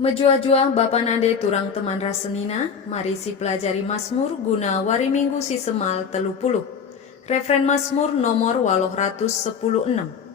Menjuah-juah Bapa Nande turang teman rasenina, mari si pelajari Mazmur guna wari minggu si semal 30. Referen Mazmur nomor 816.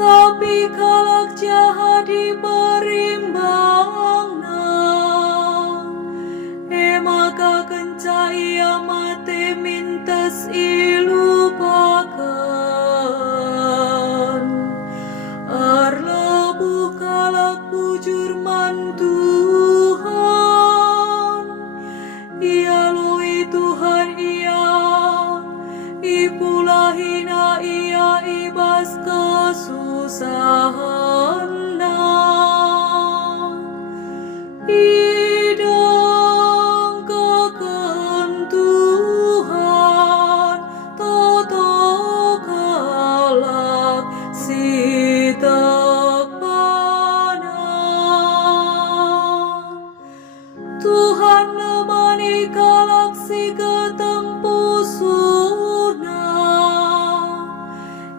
Tapi kalak jahat diberimbangna, maka kenca ia mate mintes ilupakan. Arlebuh kalak bujur man Tuhan, ia lui Tuhan ia, ipula hina ia ibas kesusahanna. Idang keken Tuhan, toto kalak si tekpana. Tuhan nemani kalak si ketempusuna,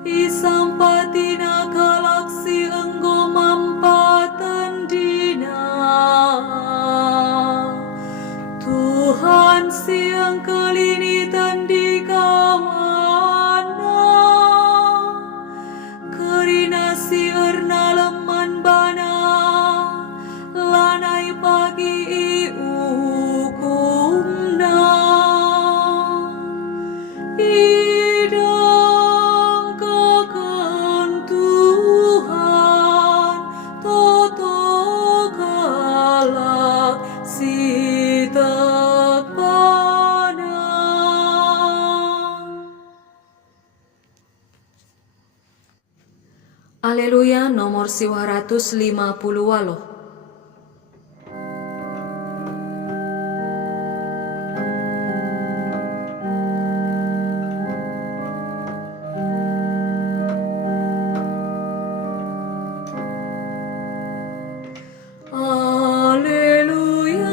isampatina kalak si enggo mampaten dina. Tuhan si engkelinitan di kawana, kerina si erna leman bana, lanai pagi iukumna. Idang keken Tuhan, toto kalak si tekpana. Aleluya nomor 250 walo. Aleluya,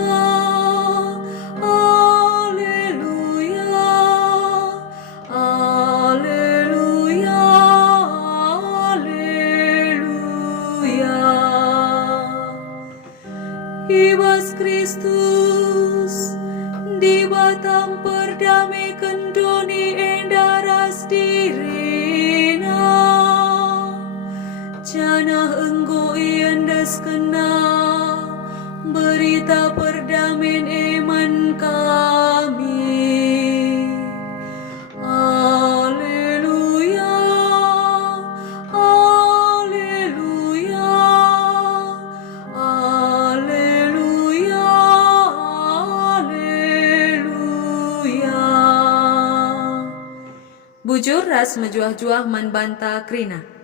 aleluya, aleluya, aleluya. Ibas Kristus di batang perdamaikan doni endaras dirina, janah enggo iendas kena berita perdamaian iman kami. Aleluya, aleluya, aleluya, aleluya. Bujur ras menjuah-juah man banta krina.